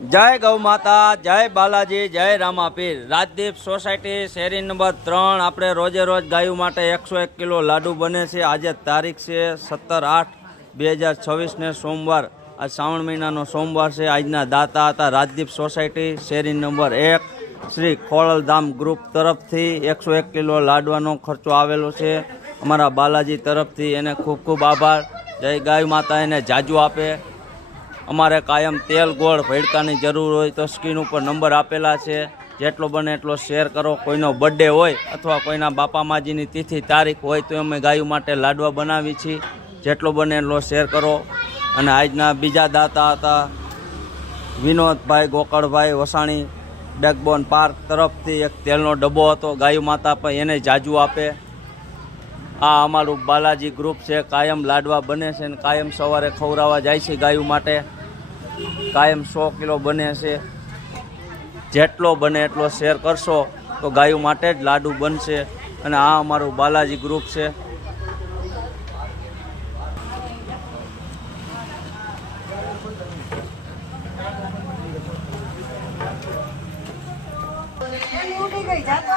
जय गौ माता, जय बालाजी, जय रामापीर। राजदीप सोसायटी शेरी नंबर 3 આપણે રોજે રોજ ગાયો માટે 101 કિલો લાડુ બને છે। આજે તારીખ છે 17/8/2026 ને સોમવાર। આ શ્રાવણ મહિનાનો સોમવાર છે। આજના દાતા હતા રાજદીપ સોસાયટી શેરી નંબર 1 શ્રી ખોળલધામ ગ્રુપ તરફથી 101 કિલો લાડવાનો ખર્ચો આવેલો છે। અમારા બાલાજી તરફથી એને ખૂબ ખૂબ આભાર। જય ગાય માતા એને જાજુ આપે। અમારે કાયમ તેલ ગોળ ભેડકાની જરૂર હોય તો સ્ક્રીન ઉપર નંબર આપેલા છે। જેટલો બને એટલો શેર કરો। કોઈનો બર્થડે હોય અથવા કોઈના બાપા માજીની તિથિ તારીખ હોય તો અમે ગાયો માટે લાડવા બનાવી છીએ। જેટલો બને એટલો શેર કરો। અને આજના બીજા દાતા હતા વિનોદભાઈ ગોકળભાઈ વસાણી બેકબોન પાર્ક તરફથી એક તેલનો ડબ્બો હતો ગાયો માતા પર એને જાજુ આપે। આ અમારું બાલાજી ગ્રુપ છે। કાયમ લાડવા બને છે અને કાયમ સવારે ખવડાવવા જાય છે ગાયો માટે। કાયમ 100 કિલો બને છે। જેટલો બને એટલો શેર કરશો તો ગાયો માટે જ લાડુ બનશે। અને આ અમારું બાલાજી ગ્રુપ છે। ઉઠી ગઈ જાતો